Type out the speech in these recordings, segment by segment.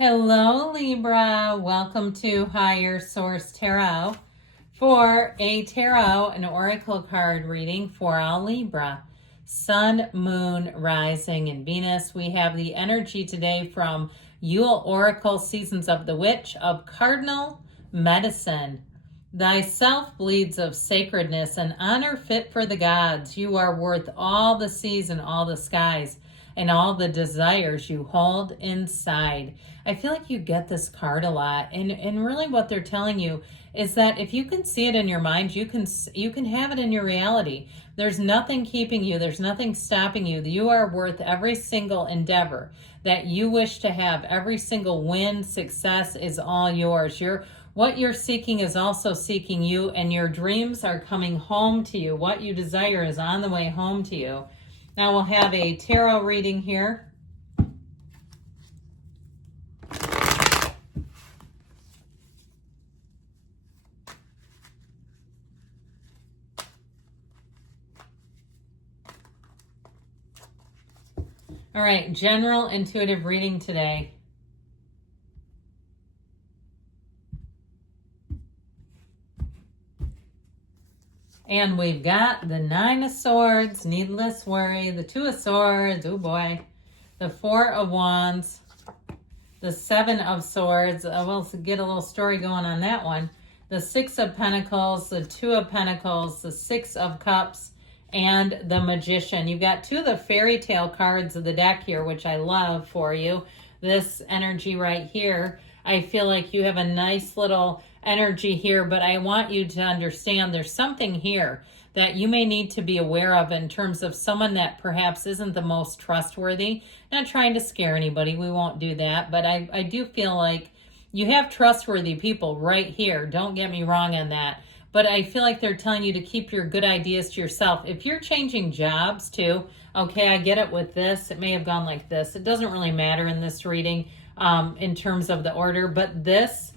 Hello, Libra. Welcome to Higher Source Tarot for a tarot and oracle card reading for all Libra. Sun, Moon, Rising, and Venus. We have the energy today from Yule Oracle Seasons of the Witch of Cardinal Medicine. Thyself bleeds of sacredness and honor fit for the gods. You are worth all the seas and all the skies and all the desires you hold inside. I feel like you get this card a lot, and really what they're telling you is that if you can see it in your mind, you can have it in your reality. There's nothing keeping you. There's nothing stopping you. You are worth every single endeavor that you wish to have. Every single win, success is all yours. What you're seeking is also seeking you, and your dreams are coming home to you. What you desire is on the way home to you. Now we'll have a tarot reading here. All right, general intuitive reading today. And we've got the Nine of Swords, needless worry, the Two of Swords, oh boy, the Four of Wands, the Seven of Swords, we'll get a little story going on that one, the Six of Pentacles, the Two of Pentacles, the Six of Cups, and the Magician. You've got two of the fairy tale cards of the deck here, which I love for you. This energy right here, I feel like you have a nice little energy here, but I want you to understand there's something here that you may need to be aware of in terms of someone that perhaps isn't the most trustworthy. Not trying to scare anybody, we won't do that, but I do feel like you have trustworthy people right here. Don't get me wrong on that. But I feel like they're telling you to keep your good ideas to yourself. If you're changing jobs too, okay, I get it with this. It may have gone like this. It doesn't really matter in this reading in terms of the order, but this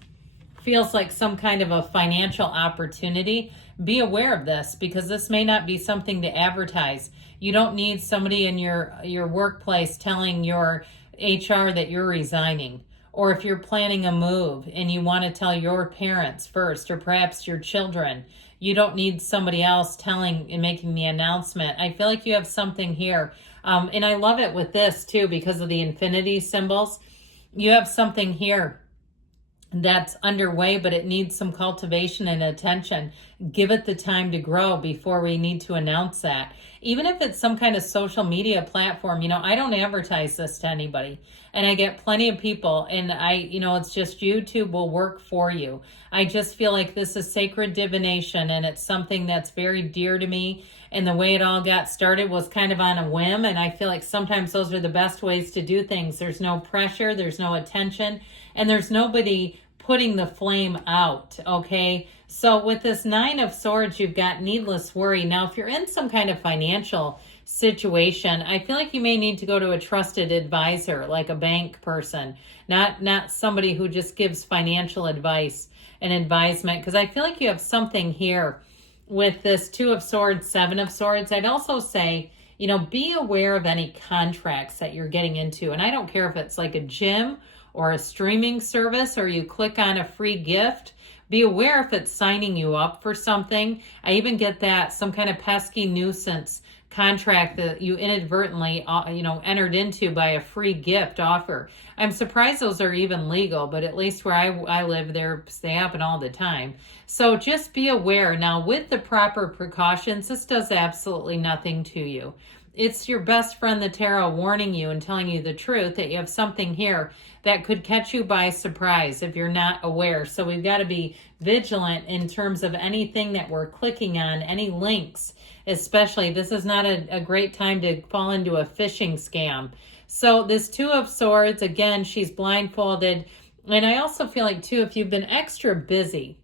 feels like some kind of a financial opportunity. Be aware of this because this may not be something to advertise. You don't need somebody in your workplace telling your HR that you're resigning. Or if you're planning a move and you want to tell your parents first, or perhaps your children, you don't need somebody else telling and making the announcement. I feel like you have something here. And I love it with this too because of the infinity symbols. You have something here that's underway, but it needs some cultivation and attention. Give it the time to grow before we need to announce that. Even if it's some kind of social media platform, I don't advertise this to anybody. And I get plenty of people, and it's just YouTube will work for you. I just feel like this is sacred divination, and it's something that's very dear to me. And the way it all got started was kind of on a whim, and I feel like sometimes those are the best ways to do things. There's no pressure, there's no attention, and there's nobody putting the flame out, okay? So with this Nine of Swords, you've got needless worry. Now, if you're in some kind of financial situation, I feel like you may need to go to a trusted advisor, like a bank person, not somebody who just gives financial advice and advisement, because I feel like you have something here with this Two of Swords, Seven of Swords. I'd also say, be aware of any contracts that you're getting into. And I don't care if it's like a gym or a streaming service, or you click on a free gift. Be aware if it's signing you up for something. I even get that, some kind of pesky nuisance contract that you inadvertently, entered into by a free gift offer. I'm surprised those are even legal, but at least where I live, they happen all the time. So just be aware. Now, with the proper precautions, this does absolutely nothing to you. It's your best friend, the tarot, warning you and telling you the truth that you have something here that could catch you by surprise if you're not aware. So we've got to be vigilant in terms of anything that we're clicking on, any links, especially. This is not a great time to fall into a phishing scam. So this Two of Swords, again, she's blindfolded. And I also feel like, too, if you've been extra busy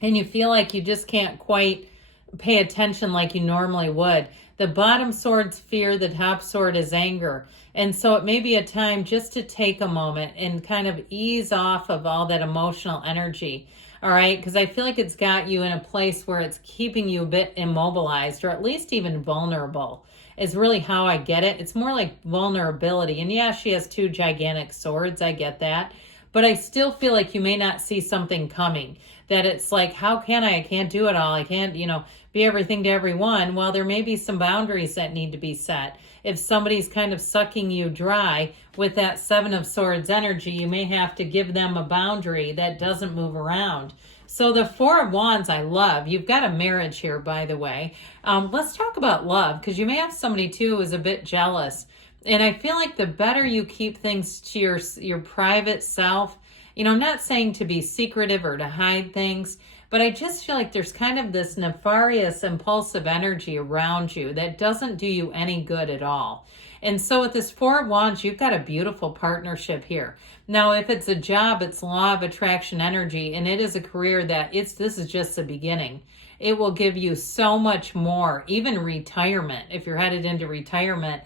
and you feel like you just can't quite pay attention like you normally would, the bottom sword's fear, the top sword is anger. And so it may be a time just to take a moment and kind of ease off of all that emotional energy. All right, because I feel like it's got you in a place where it's keeping you a bit immobilized, or at least even vulnerable. is really how I get it. It's more like vulnerability. And yeah, she has 2 gigantic swords. I get that. But I still feel like you may not see something coming. That it's like, how can I? I can't do it all. I can't, be everything to everyone. Well, there may be some boundaries that need to be set. If somebody's kind of sucking you dry with that 7 of Swords energy, you may have to give them a boundary that doesn't move around. So the 4 of Wands, I love. You've got a marriage here, by the way. Let's talk about love, because you may have somebody too who is a bit jealous. And I feel like the better you keep things to your private self, I'm not saying to be secretive or to hide things, but I just feel like there's kind of this nefarious, impulsive energy around you that doesn't do you any good at all. And so with this 4 of Wands, you've got a beautiful partnership here. Now, if it's a job, it's law of attraction energy, and it is a career that this is just the beginning. It will give you so much more, even retirement. If you're headed into retirement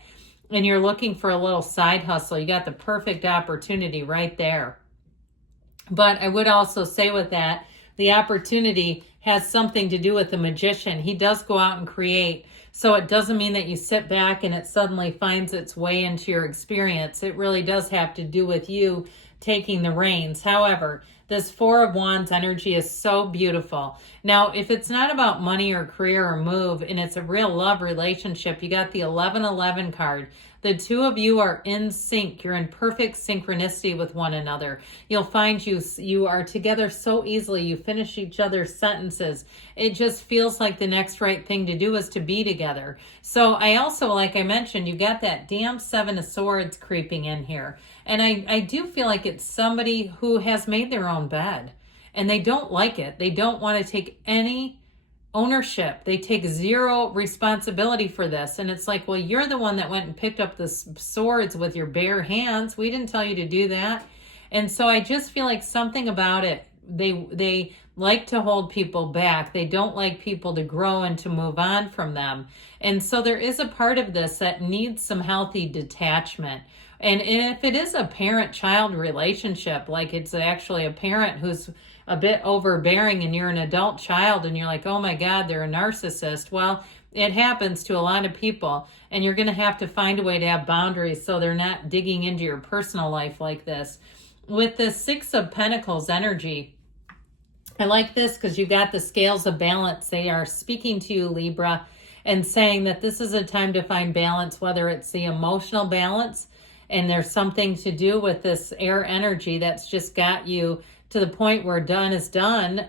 and you're looking for a little side hustle, you got the perfect opportunity right there. But I would also say with that, the opportunity has something to do with the magician. He does go out and create. So it doesn't mean that you sit back and it suddenly finds its way into your experience. It really does have to do with you taking the reins. However, this 4 of Wands energy is so beautiful. Now, if it's not about money or career or move, and it's a real love relationship, you got the 1111 card. The 2 of you are in sync. You're in perfect synchronicity with one another. You'll find you are together so easily. You finish each other's sentences. It just feels like the next right thing to do is to be together. So I also, like I mentioned, you got that damn 7 of Swords creeping in here. And I do feel like it's somebody who has made their own bed and they don't like it. They don't want to take any ownership. They take zero responsibility for this. And it's like, well, you're the one that went and picked up the swords with your bare hands. We didn't tell you to do that. And so I just feel like something about it, they like to hold people back. They don't like people to grow and to move on from them. And so there is a part of this that needs some healthy detachment. And if it is a parent-child relationship, like it's actually a parent who's a bit overbearing and you're an adult child and you're like, oh my God, they're a narcissist. Well, it happens to a lot of people, and you're going to have to find a way to have boundaries so they're not digging into your personal life like this. With the 6 of Pentacles energy, I like this because you got the scales of balance. They are speaking to you, Libra, and saying that this is a time to find balance, whether it's the emotional balance, and there's something to do with this air energy that's just got you to the point where done is done,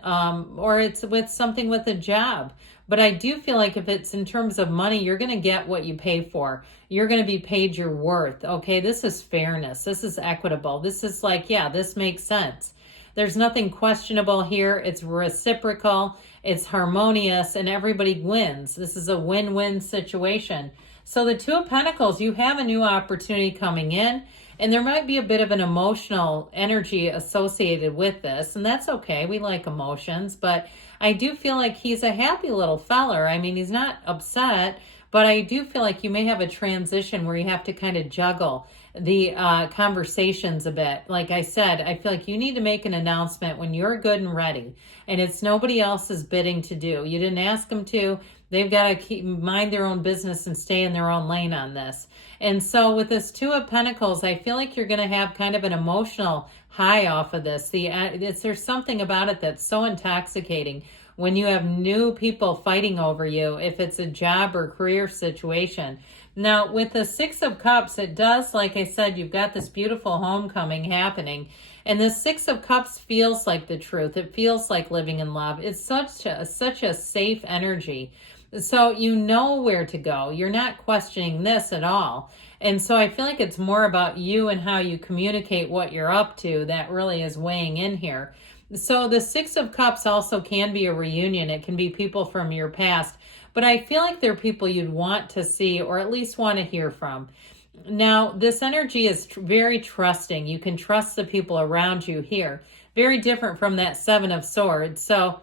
or it's with something with a job. But I do feel like if it's in terms of money, you're going to get what you pay for. You're going to be paid your worth. Okay, this is fairness. This is equitable. This is like, yeah, this makes sense. There's nothing questionable here. It's reciprocal. It's harmonious, and everybody wins. This is a win-win situation. So the 2 of Pentacles, you have a new opportunity coming in, and there might be a bit of an emotional energy associated with this, and that's okay. We like emotions, but I do feel like he's a happy little feller. I mean, he's not upset, but I do feel like you may have a transition where you have to kind of juggle the conversations a bit. Like I said, I feel like you need to make an announcement when you're good and ready, and it's nobody else's bidding to do. You didn't ask them to. They've got to mind their own business and stay in their own lane on this. And so with this 2 of Pentacles, I feel like you're going to have kind of an emotional high off of this. There's something about it that's so intoxicating when you have new people fighting over you, if it's a job or career situation. Now, with the 6 of Cups, it does, like I said, you've got this beautiful homecoming happening. And the 6 of Cups feels like the truth. It feels like living in love. It's such a safe energy. So you know where to go. You're not questioning this at all. And so I feel like it's more about you and how you communicate what you're up to that really is weighing in here. So the 6 of Cups also can be a reunion. It can be people from your past. But I feel like they're people you'd want to see or at least want to hear from. Now, this energy is very trusting. You can trust the people around you here. Very different from that 7 of Swords. So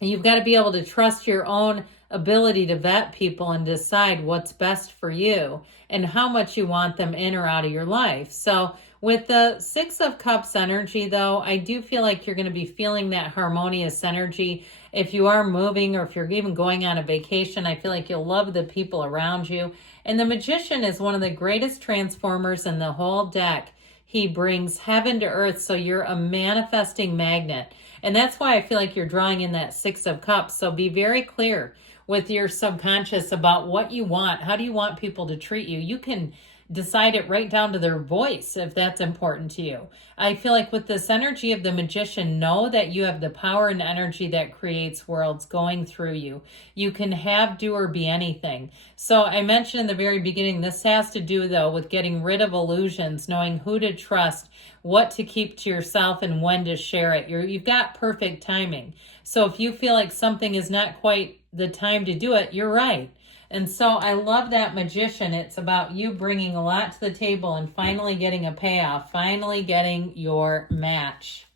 you've got to be able to trust your own ability to vet people and decide what's best for you and how much you want them in or out of your life. So with the Six of Cups energy, though, I do feel like you're going to be feeling that harmonious energy. If you are moving or if you're even going on a vacation, I feel like you'll love the people around you. And the Magician is one of the greatest transformers in the whole deck. He brings heaven to earth, so you're a manifesting magnet. And that's why I feel like you're drawing in that Six of Cups. So be very clear with your subconscious about what you want. How do you want people to treat you? You can decide it right down to their voice if that's important to you. I feel like with this energy of the Magician, know that you have the power and energy that creates worlds going through you. You can have, do, or be anything. So I mentioned in the very beginning, this has to do, though, with getting rid of illusions, knowing who to trust, what to keep to yourself, and when to share it. You've got perfect timing. So if you feel like something is not quite the time to do it, you're right. And so I love that Magician. It's about you bringing a lot to the table and finally getting a payoff, finally getting your match.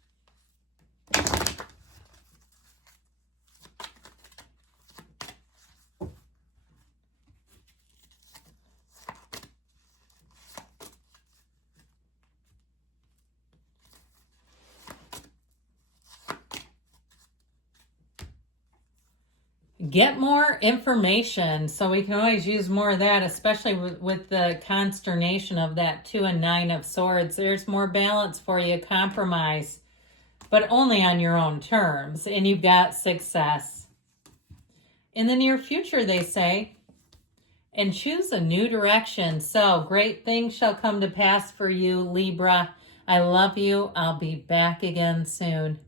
Get more information, so we can always use more of that, especially with the consternation of that 2 and 9 of Swords. There's more balance for you, compromise, but only on your own terms, and you've got success. In the near future, they say, and choose a new direction. So great things shall come to pass for you, Libra. I love you. I'll be back again soon.